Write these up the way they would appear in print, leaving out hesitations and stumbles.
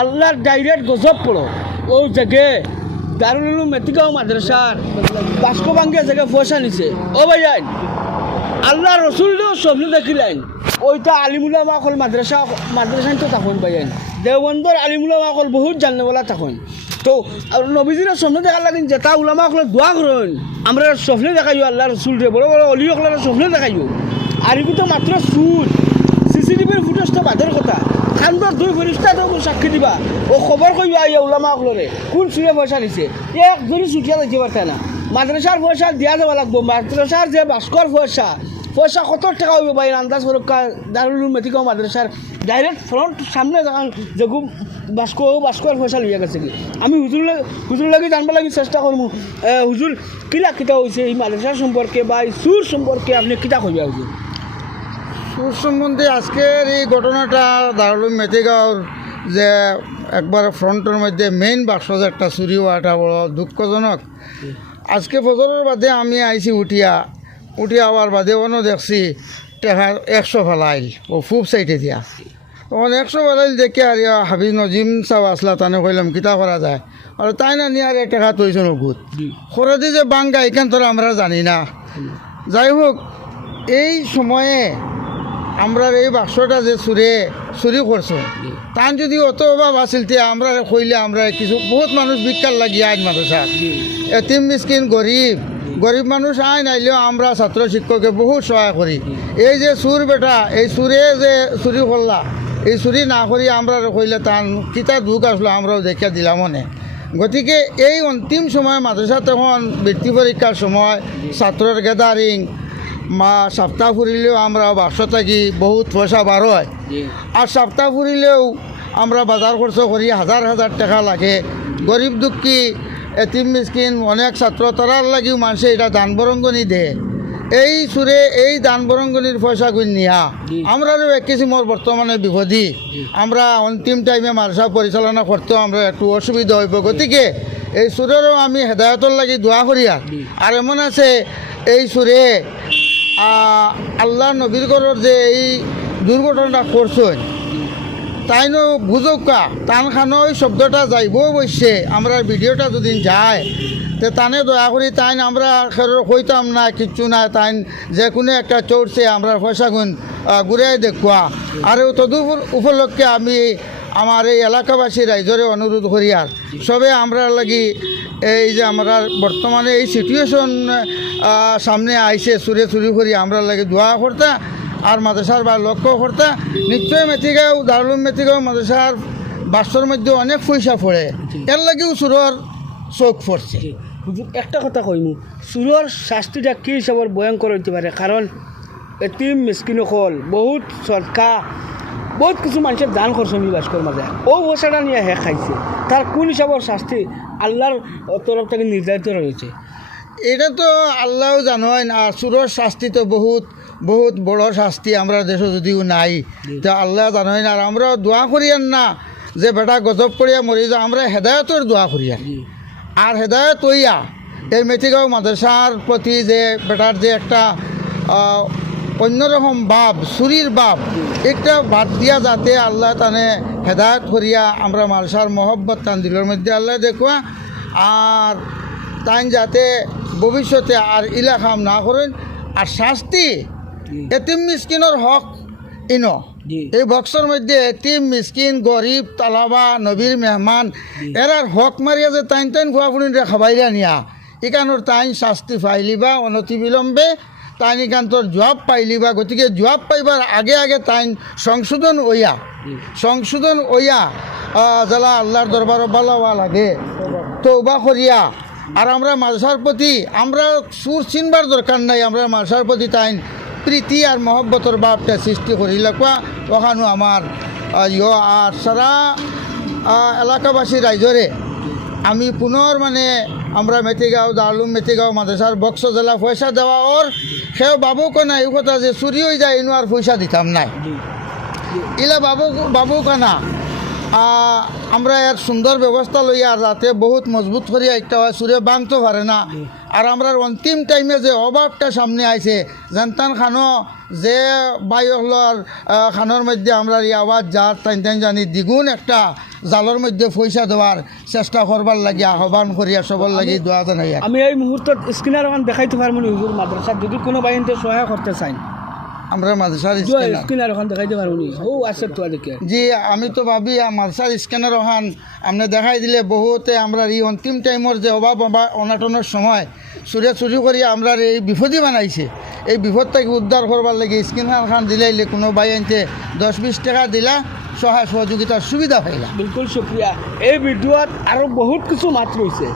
আল্লাহর ডাইরেক্ট গজব পড়ো ও জায়গায় দারুল উলুম মেতিগাঁও মাদ্রাসার বাস্কো ভাঙ্গিয়া জায়গায় পয়সা নিছে ও ভাইয়ান আল্লাহ রসুলও স্বপ্ন দেখিলেন ওইটা আলিমুলামা অকল মাদ্রাসায় তো তখন ভাইয়ান দেওবন্দর আলিমুলামা অকল বহুত জাননেওয়ালা তখন তো আর নবীজির স্বপ্ন দেখার লাগেন যেটা উলামা অকল দোয়া করেন আমরা স্বপ্ন দেখাইও আল্লাহ রসুল রে বড় বড় অলি অকলের স্বপ্ন দেখাইও আর এগুলো তো মাত্র সুর সিসিটিভির ফুটেজ তো বাদের কথা খানবার দুই ফেরিস্তা তো সাক্ষী দিবা ও খবর কইবা ইয়া উলামা অকলরে কোন সুরে পয়সা নিছে এক ধরে ছুটিয়া দেখতে পারতে না মাদ্রাসার পয়সা দিয়া যাওয়া লাগবো মাদ্রাসার যে বাস্কর পয়সা কত টাকা হইব ভাই আন্দাজ করুক দারুল উলুম মেতিগাঁও মাদ্রাসার ডাইরেক্ট ফ্রন্ট সামনে যখন যেগু বাস্কর পয়সা লইয়া গেছে কি আমি হুজুর লাগি জানবা লাগি চেষ্টা করবো হুজুর কিলা কিতা হয়েছে এই মাদ্রাসার সম্পর্কে বা এই সুর সম্পর্কে আপনি কিতা কইবা হুজুর সুর সম্বন্ধে আজকের এই ঘটনাটা দারুল উলুম মেতিগাঁওর যে একবার ফ্রন্টের মধ্যে মেইন বাক্স যে একটা চুরি হওয়াটা বড় দুঃখজনক আজকে ফজরের বাদে আমি আইছি উঠিয়া আবার বাদে অন্য দেখছি টেকা 100 ফেলাইল ও ফুব সাইডে দিয়া তখন 100 ফেলাইল দেখে আর হাবিজ নজিম সাহ আসলা তানে কইলাম কিতা করা যায় আর তাই না নিয়ে আর টেকা তৈছে নগুত খরদি যে বাঙ্গা এখান তোরা আমরা জানি না যাই হোক এই সময়ে আমরা এই বাক্সটা যে চুরি করছো তান যদি অত অভাব আছিল তে আমরা কইলে আমরা কিছু বহুত মানুষ ভিক্ষার লাগিয়ে আইন মাদ্রাসা এতিম মিসকিন গরিব মানুষ আইন আইলেও আমরা ছাত্র শিক্ষকে বহুত সহায় করি এই যে সুর বেটা এই সুরে যে চুরি করলা এই চুরি না করি আমরা কইলে তান কিতা দুঃখ আসলো আমরাও দেখিয়া দিলাম মনে গতিকে এই অন্তিম সময় মাদ্রাসা তখন বৃত্তি পরীক্ষার সময় ছাত্রের গ্যাদারিং সপ্তাহ ফুরিলেও আমরা বাক্স থাকি বহুত পয়সা বার হয় আর সপ্তাহ ফুরিলেও আমরা বাজার খরচ করি হাজার টাকা লাগে গরিব দুঃখী এতিম মিসকিন অনেক ছাত্র তারার লাগিও মানুষে এটা দান বরঙ্গনি দে এই সুরে এই দান বরঙ্গনির পয়সা গুণ নিয়া আমরারও এক কিসিমর বর্তমানে বিপদী আমরা অন্তিম টাইমে মাদ্রাসা পরিচালনা করতেও আমরা একটু অসুবিধা হইব গতিকে এই সুরেরও আমি হেদায়তর লাগি দোয়া করি আর এমন আছে এই সুরে আল্লাহ নবীর ঘরের যে এই দুর্ঘটনাটা করছেন তাইনো বুঝৌকা টান খানো ওই শব্দটা যাইবও বসছে আমরা ভিডিওটা যদি যায় তো তানে দয়া করি তাইন আমরা কইতাম না কিচ্ছু না তাইন যে কোনো একটা চড়ছে আমরা পয়সা গুণ ঘুরাই দেখুয়া আর তদুর উপলক্ষে আমি আমার এই এলাকাবাসী রাইজরে অনুরোধ করি আর সবে আমরা লাগি এই যে আমরা বর্তমানে এই সিচুয়েশন সামনে আইছে চুরি করি আমরা লাগে দোয়া করতা আর মাদ্রাসার বা লক্ষ্য করতা নিশ্চয় মেতিগাঁও দারুল উলুম মেতিগাঁও মাদ্রাসার বাস্তর মধ্যে অনেক পয়সা পড়ে এর লাগেও চুরর চোখ পড়ছে একটা কথা কইমু চুরর শাস্তিটা কি হিসাবে ভয়ঙ্কর হইতে পারে কারণ এতিম মিসকিন হল বহুত সরকার বহুত কিছু মানুষের দান করছে বাস্কর মাঝে ও পয়সাটা নিয়ে খাইছে তার কোন হিসাবের শাস্তি আল্লাহর তরফ থেকে নির্ধারিত রয়েছে এটা তো আল্লাহও জানোয় না চুরর শাস্তি তো বহুত বড় শাস্তি আমরা দেশে যদিও নাই তো আল্লাহ জানোয় না আর আমরা দোয়া করিয়ান না যে বেটা গজব করিয়া মরি যা আমরা হেদায়তের দোয়া করিয়ান আর হেদায়ত হইয়া এই মেতিগাঁও মাদ্রাসার প্রতি যে বেটার যে একটা অন্যরকম বাপ চুরির বাপ একটা বাদ দিয়া যাতে আল্লাহ তানে হেদায়ত করিয়া আমরা মাদ্রাসার মহব্বত তান দিলের মধ্যে আল্লাহ দেখুয়া আর তাই যাতে ভবিষ্যতে আর ইলাকাম না করেন আর শাস্তি এতিম মিসকিনের হক ইনো এই বক্সের মধ্যে এতিম মিসকিন গরিব তালাবা নবীর মেহমান এরার হক মারিয়া যে তাইন খোয়াপুনি খাবাইরা নিয়া এখানোর তাইন শাস্তি পাইলিবা অনতিবিলম্বে তাইন এখানটোর জবাব পাইলিবা গতিকে জবাব পাইবার আগে তাইন সংশোধন ওয়া যারা আল্লাহর দরবার বালাওয়া লাগে তওবা করিয়া আর আমরা মাদ্রাসার প্রতি আমরা সুর চিনবার দরকার নাই আমরা মাদ্রাসার প্রতি তাইন প্রীতি আর মহব্বতর ভাবটা সৃষ্টি করিলা কোয়া ওখানো আমার আর সারা এলাকাবাসী রাইজরে আমি পুনর মানে আমরা মেতিগাঁও দারুল উলুম মেতিগাঁও মাদ্রাসার বক্স জেলা পয়সা দেওয়া ওর সেও বাবু কানা এই কথা যে চুরি হয়ে যায় ইনো আর পয়সা দিতাম নাই ইলা বাবু কানা আমরা এর সুন্দর ব্যবস্থা লইয়া যাতে বহুত মজবুত করি একটা হয় সুরে বাঁধতে পারে না আর আমরা অন্তিম টাইমে যে অভাবটা সামনে আইছে জানতান খানো যে বায়ুহলর খানোর মধ্যে আমরা এই আওয়াজ যার টাইম টাইম জানি দ্বিগুণ একটা জালের মধ্যে পয়সা দেওয়ার চেষ্টা করবার লাগে আহ্বান করিয়া সবার লাগে দোয়া জানাই। আমি এই মুহূর্তে স্ক্রিনার ওখান দেখাইতে পারবো না হুজুর মাদ্রাসা যদি কোনো বাহিনীতে সহায় করতে চাই আমরা মাদ্রাসার স্ক্রিনার ওখান দেখাইতে পারবো নি ও আছে তো দেখে জি আমি তো ভাবি মাদ্রাসার স্ক্যানার ওখান আপনি দেখাই দিলে বহুতে আমরা এই অন্তিম টাইমের যে অভাব অনাটনের সময় চুরি করি আমরা এই বিপদই বানাইছে এই বিপদটাকে উদ্ধার করবার লাগে স্ক্যানার খান দিলাইলে কোনো বাই আনতে 10-20 টাকা দিলা সহায় সহযোগিতার সুবিধা পাইলা। বিলকুল শুক্রিয়া। এই ভিডিওত আরও বহুত কিছু মাত রয়েছে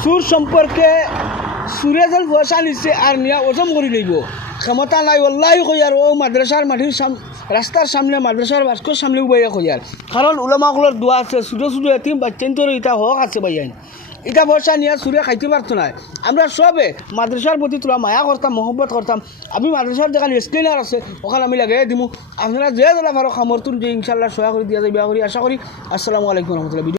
সুর সম্পর্কে সুরে যেন পয়সা নিচ্ছে আর নিয়া ওজন করে লইব ক্ষমতা নাই ওল্লাহি কই আর ও মাদ্রাসার মাটির রাস্তার সামনে মাদ্রাসার বাস্কর সামনে উবাইয়া কই আর কারণ উলামাগুলোর দোয়া আছে ছোটো ছোটো এতিম বাচ্চান্তর এটা হক আছে বাইয়ান এটা পয়সা নিয়ে সুরে খাইতে পারতো না। আমরা সবে মাদ্রাসার প্রতি তোলা মায়া করতাম মহব্বত করতাম। আমি মাদ্রাসার যেখানে স্ক্রিনার আছে ওখানে আমি লাগাই দিমু আপনারা যে যারা ভালো খামরতুন যে ইনশাল্লাহ সহায় করে দিয়া যাবে আশা করি। আসসালামু আলাইকুম রহমতুল্লাহ।